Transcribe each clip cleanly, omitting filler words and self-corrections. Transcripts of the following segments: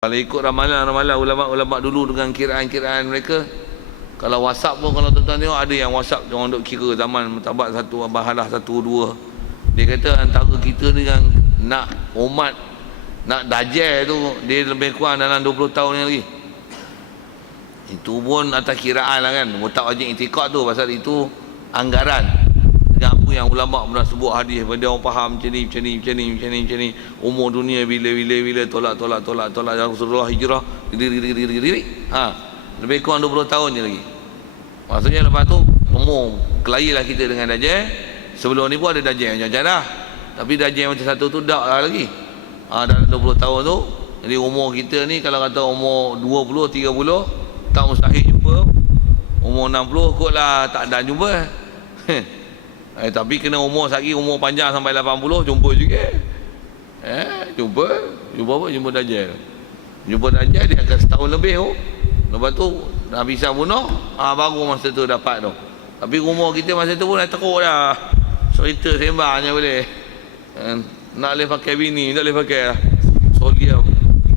Kalau ikut ramalan-ramalan ulama-ulama dulu dengan kiraan-kiraan mereka, kalau WhatsApp pun, kalau tuan-tuan tengok, ada yang WhatsApp orang duk kira zaman Mutabat 1, Bahalah 1, 2. Dia kata antara kita ni yang nak umat, nak dajjal tu, dia lebih kurang dalam 20 tahun yang lagi. Itu pun atas kiraan lah kan. Tak wajib itikad tu, pasal itu anggaran. Dengan apa yang ulama pernah sebut hadis, dia orang faham macam ni, umur dunia bila tolak Rasulullah hijrah lebih kurang 20 tahun je lagi. Maksudnya lepas tu umur kelahilah kita dengan dajjal. Sebelum ni pun ada dajjal macam dah, tapi dajjal macam satu tu dak lah lagi. Dalam 20 tahun tu, jadi umur kita ni kalau kata umur 20, 30 tak mustahil jumpa. Umur 60 kotlah tak ada jumpa. Tapi kena umur lagi, umur panjang sampai 80 jumpa juga. Jumpa apa? Jumpa dajjal. Jumpa dajjal dia akan setahun lebih tu. Lepas tu dah bisa bunuh, baru masa tu dapat tu. Tapi umur kita masa tu pun dah teruk dah. Cerita sembang je boleh. Nak boleh pakai bini, tak boleh pakai lah. Sorry lah,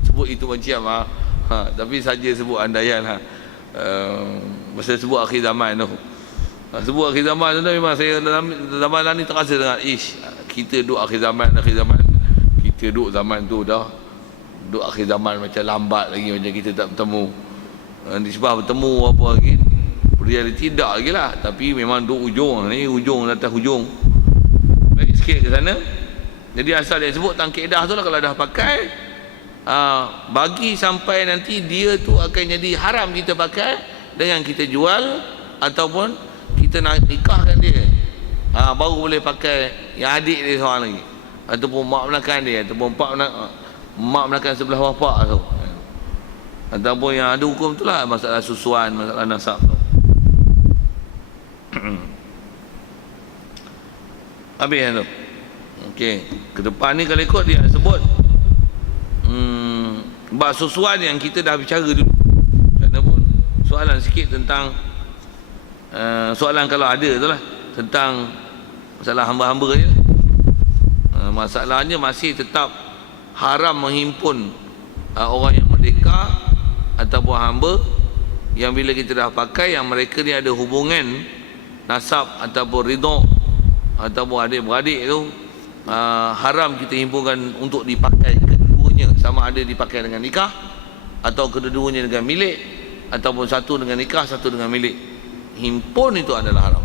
sebut itu macam tapi saja sebut andaian lah. Masa sebut akhir zaman tu. Sebut akhir zaman tu memang saya dalam zaman ni terasa dengan kita duduk akhir zaman. Kita duduk zaman tu dah duduk akhir zaman macam lambat lagi, macam kita tak bertemu. Sebab bertemu apa lagi, realiti tak lagi lah. Tapi memang duduk ujung ni, ujung atas hujung. Baik sikit ke sana. Jadi asal dia sebut tentang kaedah tu lah, kalau dah pakai bagi sampai nanti dia tu akan jadi haram kita pakai dengan kita jual ataupun kita nak nikahkan dia, baru boleh pakai yang adik dia seorang lagi, ataupun mak menakan dia, ataupun mak menakan sebelah bapak tu, ataupun yang ada hukum tu lah, masalah susuan, masalah nasab tu. Habis kan tu. Okey, ke depan ni kalau ikut dia sebut bab susuan yang kita dah bicara dulu. Kerana pun soalan sikit tentang soalan kalau ada tu lah, tentang masalah hamba-hamba je. Masalahnya masih tetap haram menghimpun orang yang merdeka ataupun hamba yang bila kita dah pakai, yang mereka ni ada hubungan nasab ataupun ridha ataupun adik-beradik tu, haram kita himpunkan untuk dipakai keduanya, sama ada dipakai dengan nikah atau kedua-duanya dengan milik, ataupun satu dengan nikah, satu dengan milik. Himpun itu adalah haram.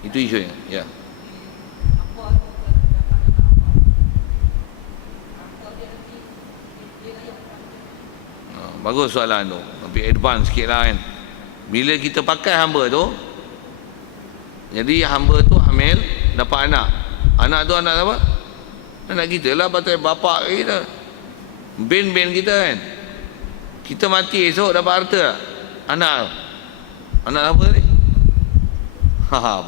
Itu isunya. Ya. Bagus soalan tu, tapi advance sikit lah kan. Bila kita pakai hamba tu, jadi hamba tu hamil, dapat anak. Anak tu anak apa? Anak kita lah, pasal bapak kita, ben kita kan. Kita mati esok dapat harta tak? Anak apa ni?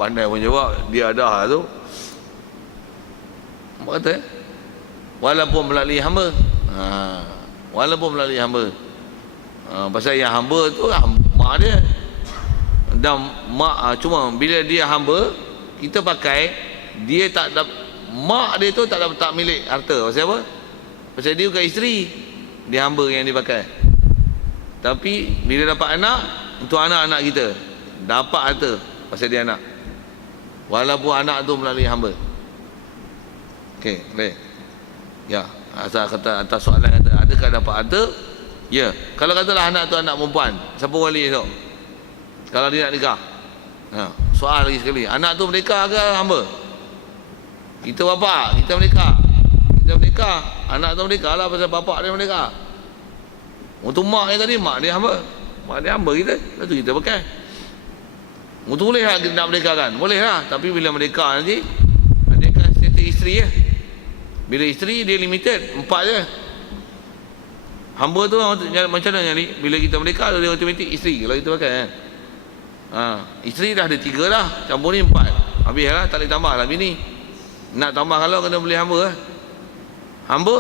Pandai pun jawab. Dia dah tu. Apa kata? Walaupun melalui hamba. Walaupun melalui hamba. Pasal yang hamba tu mak dia. Dan mak cuma bila dia hamba, kita pakai, dia tak dapat, mak dia tu tak dapat, tak milik harta. Pasal apa? Pasal dia bukan isteri. Dia hamba yang dipakai. Tapi bila dapat anak, untuk anak-anak kita dapat harta pasal dia anak, walaupun anak tu melalui hamba. Okey, baik. Ya, asal kata atas soalan kata adakah dapat harta? Ya. Kalau katalah anak tu anak perempuan, siapa wali esok? Kalau dia nak nikah. Soal lagi sekali, anak tu merdeka ke hamba? Kita bapa, kita merdeka. Anak tu merdeka lah pasal bapak dia merdeka. Untuk mak yang tadi, mak dia hamba. Mak dia hamba kita, lepas tu kita pakai. Untuk boleh lah kita nak merdekakan? Boleh lah, tapi bila merdeka nanti, dia akan status isteri ya. Bila isteri dia limited, 4 je. Hamba tu macam mana ni? Bila kita merdeka, dia automatik isteri kalau kita pakai kan. Isteri dah ada 3 dah, campur ni 4. Habis lah, tak boleh tambah lah bini. Nak tambah kalau kena beli hamba lah.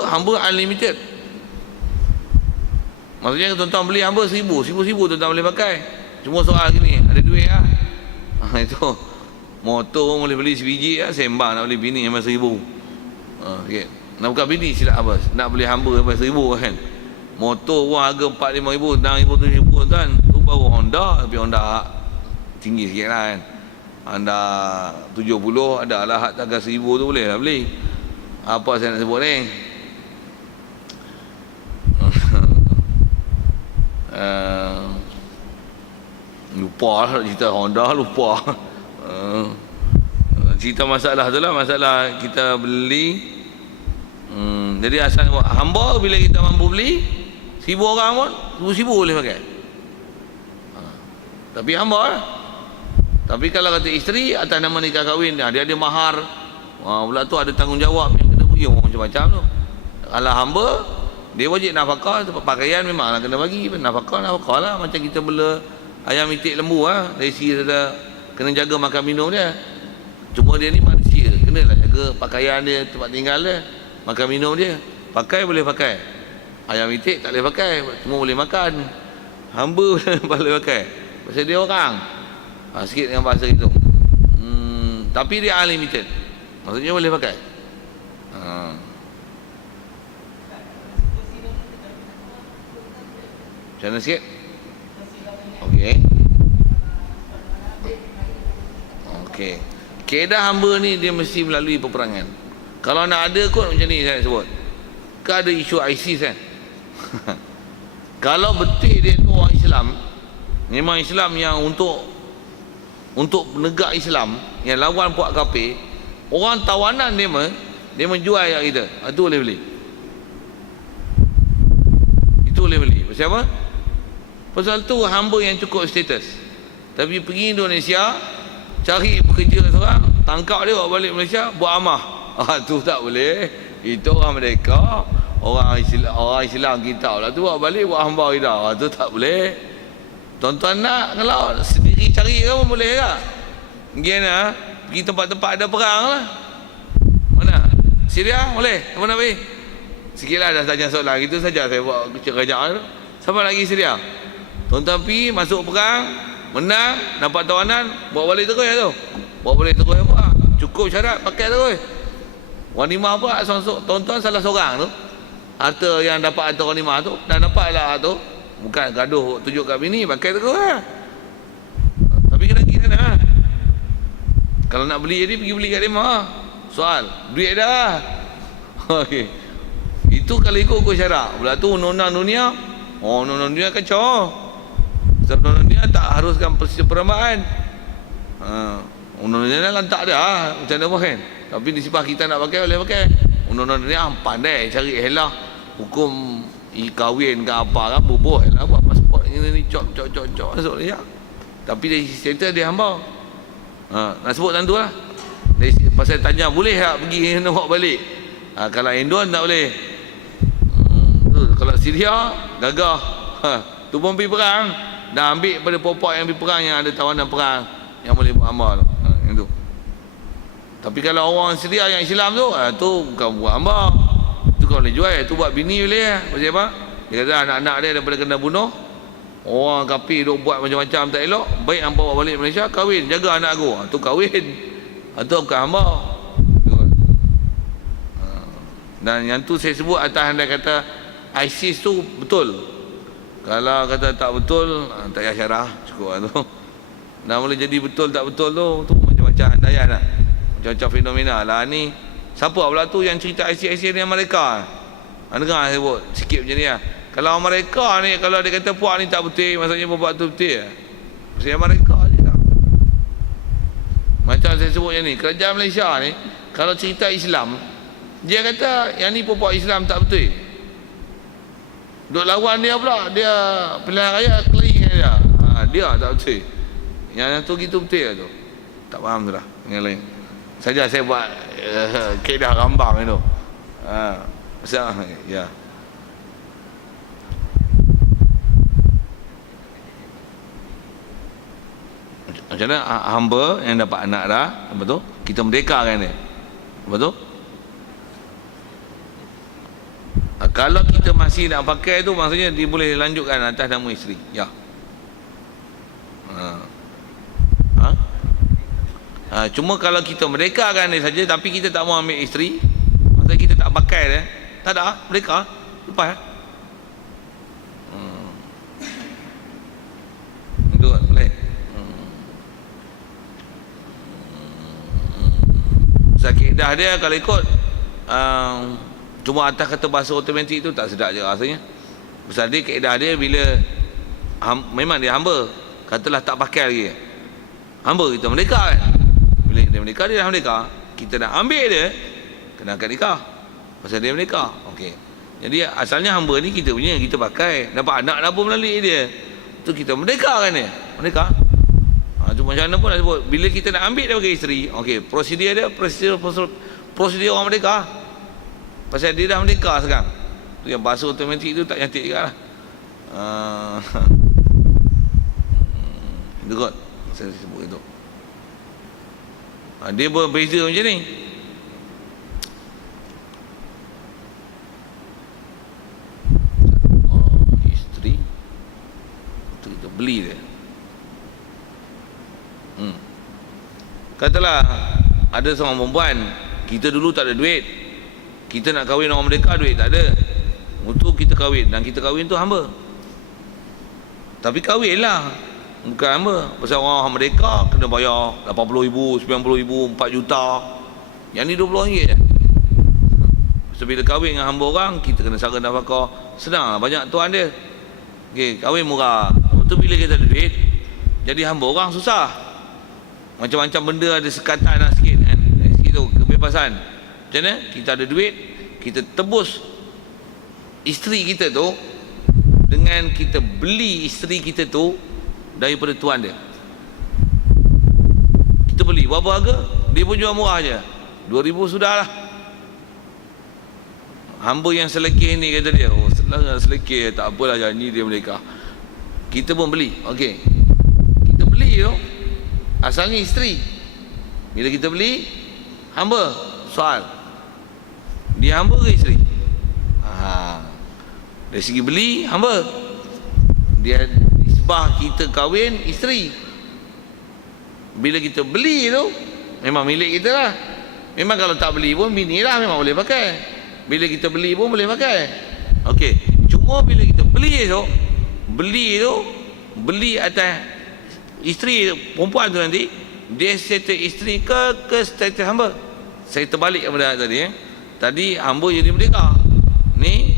Hamba unlimited. Maksudnya tuan-tuan beli hamba 1000 tuan-tuan boleh pakai. Cuma soal gini, ada duit lah. Itu motor boleh beli sebiji lah, sembang nak beli bini sama 1000. Okay. Nak buka bini silap apa? Nak beli hamba sampai 1,000 kan. Motor pun harga 4-5 ribu, 6 ribu, 7 ribu kan. Tu baru Honda, tapi Honda tinggi sikit lah kan. Honda 70 ada lah hak harga 1,000 tu boleh lah beli. Apa saya nak sebut ni? Lupa lah cerita Honda, lupa. Cerita masalah tu lah, masalah kita beli. Jadi asal hamba bila kita mampu beli 1,000 orang pun 10,000 boleh pakai. Tapi hamba lah. Tapi kalau kata isteri atas nama nikah kahwin, dia ada mahar, pula tu ada tanggungjawab yang kena bagi macam-macam tu. Kalau hamba, dia wajib nafkah, pakaian memanglah kena bagi, nafkah lah. Macam kita bela ayam itik lembu lah, dari segi ada kena jaga makan minum dia. Cuma dia ni manusia, kenalah jaga pakaian dia, tempat tinggal dia, makan minum dia. Pakai boleh pakai, ayam itik tak boleh pakai, cuma boleh makan. Hamba boleh pakai, pasal dia orang. Sikit dengan bahasa itu. Tapi dia unlimited, maksudnya boleh pakai. Macam mana sikit? Okey. Okey. Kaedah hamba ni dia mesti melalui peperangan. Kalau nak ada kot macam ni saya nak sebut. Ke ada isu ISIS kan? Kalau betul dia tu orang Islam, memang Islam yang untuk penegak Islam, yang lawan puak kafir, orang tawanan dia menjual yang kita. Itu boleh beli. Itu boleh beli. Pasal apa? Pasal tu hamba yang cukup status. Tapi pergi Indonesia, cari pekerja seorang, tangkap dia bawa balik Malaysia, buat amah. Tu tak boleh. Itu orang mereka, orang Islam kita lah tu bawa balik buat hamba kita. Tu tak boleh. Tuan-tuan nak kalau sendiri cari ke pun boleh tak? Pergi tempat-tempat ada perang lah. Mana? Syria boleh? Apa nak pergi? Sikitlah dah tanya soalan gitu saja saya buat kecil-kecil tu. Siapa lagi Syria? Tuan-tuan pergi masuk perang, menang, dapat tawanan, bawa balik terus tu. Bawa balik terus apa? Cukup syarat pakai terus. Wanimah pula tuan-tuan salah seorang tu. Harta yang dapat harta wanimah tu, dah dapat lah tu. Bukan gaduh tunjuk kat bini, pakai terus lah. Tapi kena pergi sana. Kalau nak beli jadi pergi beli kat dia mah. Soal, duit dah. Okey. Itu kalau ikut syarat. Pula tu undang-undang dunia. Undang-undang dunia kacau. Undang-undang dunia tak haruskan persembahan. Undang-undang dunia lantak dah. Macam mana pun kan. Tapi disipah kita nak pakai boleh pakai. Undang-undang dunia pandai cari helah hukum kahwin ke apa kan, bubuh lah buat pasport ni cok masuk dia. Tapi dari status dia hamba. Nak sebut tentu lah. Dari pasal tanya boleh tak pergi nak bawa balik. Kalau Indon tak boleh. Kalau Syria gagah. Tu pun pergi perang. Dah ambil pada popok yang pergi perang, yang ada tawanan perang yang boleh buat hamba tu. Yang tu. Tapi kalau orang Syria yang Islam tu, tu bukan buat hamba. Tu kau boleh jual, tu buat bini boleh. Pasal apa? Dia kata anak-anak dia daripada kena bunuh, orang kafir duk buat macam-macam tak elok, baik hamba bawa balik Malaysia, kahwin, jaga anak aku. Tu kahwin. Tu bukan hamba. Dan yang tu saya sebut atas anda kata ISIS tu betul. Kalau kata tak betul, tak payah syarah, cukup lah tu. Dan boleh jadi betul tak betul tu macam-macam andaian lah. Macam-macam fenomena lah ni. Siapa pula tu yang cerita ISIS ni Amerika? Dengar saya sebut sikit macam ni lah. Kalau Amerika ni, kalau dia kata puak ni tak betul, maksudnya buat tu betul. Pasal Amerika je tak. Macam saya sebut yang ni, kerajaan Malaysia ni, kalau cerita Islam, dia kata yang ni puak Islam tak betul. Duk lawan dia pula, dia pilihan raya kelahi dengan dia. Dia tak betul. Yang tu gitu betul lah tu. Tak faham tu lah. Yang lain saja saya buat kaedah rambang itu. Ya. Macam mana hamba yang dapat anak dah, apa tu? Kita merdeka kan dia. Apa tu? Kalau kita masih nak pakai tu, maksudnya dia boleh lanjutkan atas nama isteri. Ya. Cuma kalau kita merdekakan dia saja tapi kita tak mau ambil isteri, Tapi kita tak pakai dia, tak ada mereka lepas. Itu boleh. Sakit dah dia kalau ikut cuma atas kata bahasa automatik tu tak sedap je rasanya. Pasal dia kaedah dia bila memang dia hamba, katalah tak pakai lagi, hamba kita merdeka kan. Bila dia merdeka, dia dah merdeka, kita nak ambil dia kena akad nikah pasal dia merdeka. Okey, jadi asalnya hamba ni kita punya, kita pakai, dapat anak dah pun melalui dia, tu kita merdeka kan dia, merdeka. Cuma macam mana pun nak sebut, bila kita nak ambil dia bagi isteri, okey, prosedur dia prosedur orang merdeka, pasal dia dah merdeka sekarang. Tu yang bahasa automatik tu tak cantik juga lah. Itu kot saya sebut itu. Dia berbeza macam ni. Isteri tu kita beli dia. Katalah ada seorang perempuan, kita dulu tak ada duit, kita nak kahwin orang merdeka, duit tak ada, untuk kita kahwin, dan kita kahwin tu hamba. Tapi kahwin lah, bukan hamba. Pasal orang merdeka kena bayar 80,000, 90,000, 4 juta. Yang ni RM20 je. So bila kahwin dengan hamba orang, kita kena sara nafkah. Senang lah, banyak tuan dia. Okay, kahwin murah. Lepas tu bila kita ada duit, jadi hamba orang susah. Macam-macam benda ada sekatan lah sikit kan. Sikit tu kebebasan. Macam mana? Kita ada duit, kita tebus isteri kita tu dengan kita beli isteri kita tu daripada tuan dia. Kita beli berapa harga? Dia pun jual murah je, 2,000 sudah lah. Hamba yang selekeh ni kata dia, oh selekeh tak apalah, janji dia mereka. Kita pun beli. Okey, kita beli tu asalnya isteri. Bila kita beli hamba, soal dia hamba ke isteri? Dari segi beli hamba, dia nisbah kita kahwin isteri. Bila kita beli tu memang milik kita lah. Memang kalau tak beli pun bini lah, memang boleh pakai. Bila kita beli pun boleh pakai. Okey, cuma bila kita beli tu, beli atas isteri perempuan tu nanti, dia status isteri ke status hamba. Saya terbalik kepada tadi. Tadi hamba jadi merdeka, ni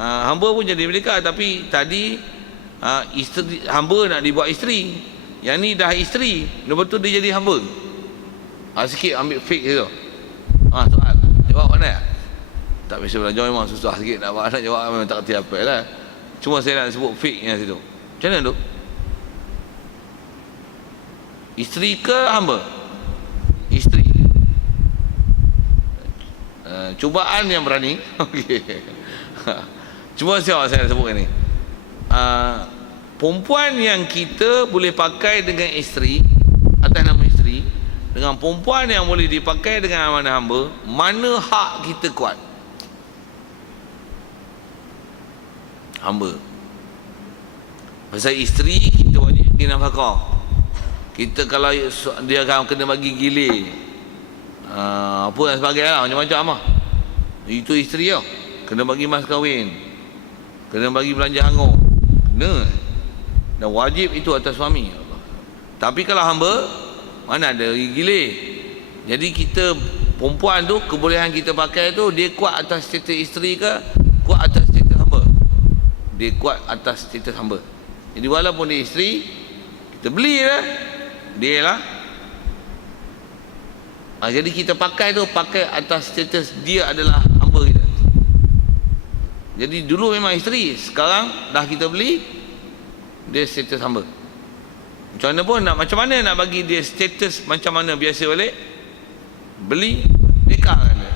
hamba pun jadi merdeka. Tapi tadi isteri, hamba nak dibuat isteri, yang ni dah isteri, lepas tu dia jadi hamba. Sikit ambil fake je tu. Soal jawab mana? Tak biasa belajar, memang susah sikit nak jawab, memang tak kerti apa lah. Cuma saya nak sebut fake yang situ. Macam mana tu? Isteri ke hamba? Isteri. Cubaan yang berani. Okey. Cuma saya sebut ni. Perempuan yang kita boleh pakai dengan isteri, atas nama isteri, dengan perempuan yang boleh dipakai dengan amanah hamba, mana hak kita kuat? Hamba. Pasal isteri kita wajib bagi nafkah. Kita kalau dia akan kena bagi gilir, apa dan sebagainya lah, macam-macam lah. Itu isteri tau, kena bagi mas kahwin, kena bagi belanja hangur, kena, dan wajib itu atas suami. Tapi kalau hamba, mana ada gilir. Jadi kita perempuan tu, kebolehan kita pakai tu, dia kuat atas status isteri ke kuat atas status hamba? Dia kuat atas status hamba. Jadi walaupun dia isteri, kita beli lah, dia lah. Jadi kita pakai tu, pakai atas status dia adalah hamba kita. Jadi dulu memang isteri, sekarang dah kita beli, dia status hamba. Macam mana nak bagi dia status macam mana biasa balik? Beli, merdeka kan dia.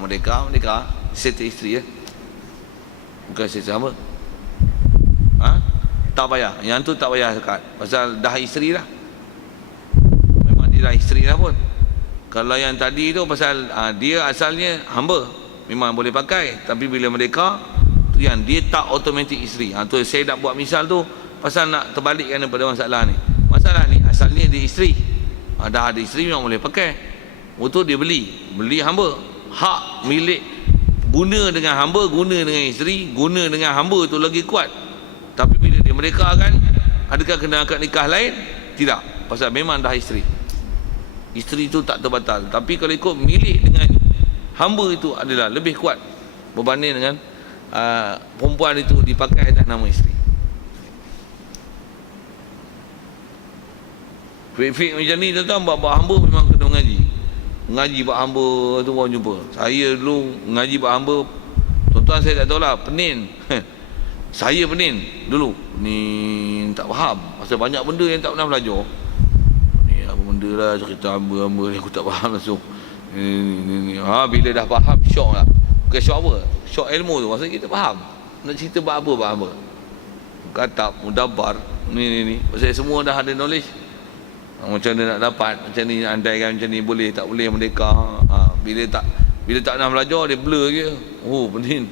Merdeka, status isteri ya. Bukan status hamba. Tak payah, yang tu tak payah sekat, pasal dah isteri dah, memang dia dah isteri dah pun. Kalau yang tadi tu pasal dia asalnya hamba, memang boleh pakai, tapi bila merdeka tu yang dia tak automatik isteri. Tu saya nak buat misal tu pasal nak terbalikkan pada masalah ni. Masalah ni asalnya dia isteri, dah ada isteri memang boleh pakai. Waktu dia beli hamba, hak milik guna dengan hamba, guna dengan isteri, guna dengan hamba tu lagi kuat. Tapi bila dia mereka kan, adakah kena akad nikah lain? Tidak, pasal memang dah isteri. Isteri itu tak terbatal. Tapi kalau ikut milik dengan hamba itu adalah lebih kuat berbanding dengan perempuan itu dipakai atas nama isteri. Fik-fik macam ni tuan-tuan, bab hamba memang kena mengaji. Mengaji bab hamba tu baru jumpa. Saya dulu mengaji bab hamba, tuan-tuan saya tak tahulah, penin. Saya penin dulu. Ni tak faham. Pasal banyak benda yang tak pernah belajar. Ni apa benda lah, cerita hamba-hamba ni aku tak faham langsung. Ni. Bila dah faham, syok lah. Bukan syok apa? Syok ilmu tu. Maksudnya kita faham. Nak cerita bab apa, bab hamba. Katab, mudabar, ni. Pasal semua dah ada knowledge. Macam mana nak dapat, macam ni andaikan macam ni boleh tak boleh merdeka. Bila tak nak belajar dia blur je. Oh pening.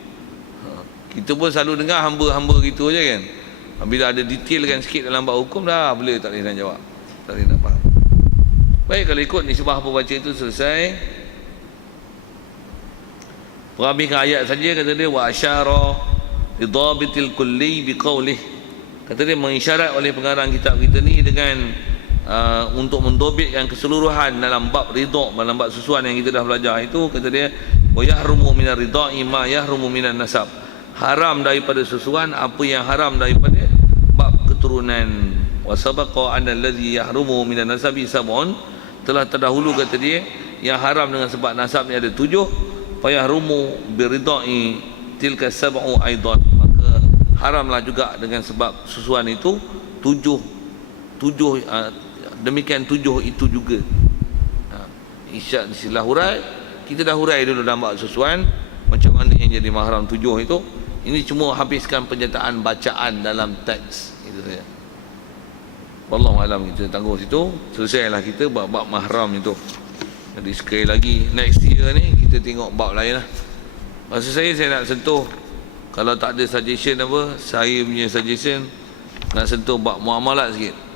Kita pun selalu dengar hamba-hamba gitu je kan. Bila ada detail kan sikit dalam bab hukum dah boleh tak boleh nak jawab. Tak boleh nak faham. Baik, kalau ikut nisbah apa baca itu selesai. Perhabiskan ayat saja kata dia wa asyara bidabitil kulli biqaulih. Kata dia mengisyarat oleh pengarang kitab kita ni dengan untuk mendobitkan keseluruhan dalam bab ridha, dalam bab susuan yang kita dah belajar itu. Kata dia wa yahrumu minar ridha'i ma yahrumu minan nasab. Haram daripada susuan apa yang haram daripada bab keturunan. Wa sabaqa anna allazi yahrumu minan nasabi sab'un. Telah terdahulu kata dia yang haram dengan sebab nasab ni ada 7. Fa yahrumu biridha'i tilka sab'u aidan. Maka haramlah juga dengan sebab susuan itu 7 demikian 7 itu juga. Isyak silah hurai. Kita dah hurai dulu dalam bab susuan macam mana yang jadi mahram 7 itu. Ini cuma habiskan penyataan bacaan dalam teks itu saja. Wallahu alam, kita tangguh situ. Selesailah kita bab mahram itu. Jadi sekali lagi next year ni kita tengok bab lain lah. Maksud saya nak sentuh, kalau tak ada suggestion apa, saya punya suggestion nak sentuh bab muamalat sikit.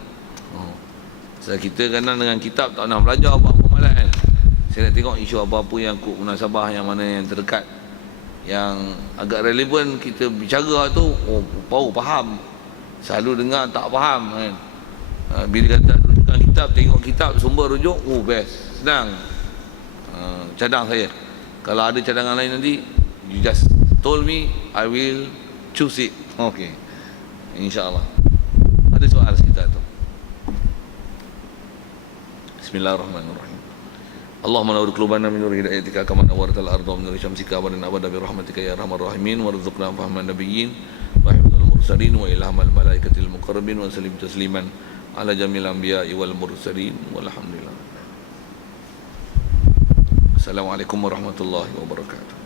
Sebab kita kadang dengan kitab tak nak belajar apa muamalat kan. Saya nak tengok isu apa-apa yang kut munasabah, yang mana yang terdekat, yang agak relevan kita bicara tu. Baru faham. Selalu dengar tak faham kan. Bila kata rujukan kitab, tengok kitab sumber rujuk, best, senang. Cadang saya. Kalau ada cadangan lain nanti, you just told me, I will choose it. Okay, InsyaAllah. Ada soal sekitar tu. Bismillahirrahmanirrahim. Allahumma nawwir qulubana min nuri hidayatika kama nawwartal arda min nuri syamsika wa lana abada bi rahmatika ya arhamar rahimin warzuqna fahman nabiyyin wa hifdzal mursalin wa ilhamal malaikatil muqarrabin wa sallim tasliman ala jamil anbiya'i wal mursalin walhamdulillah. Assalamualaikum warahmatullahi wabarakatuh.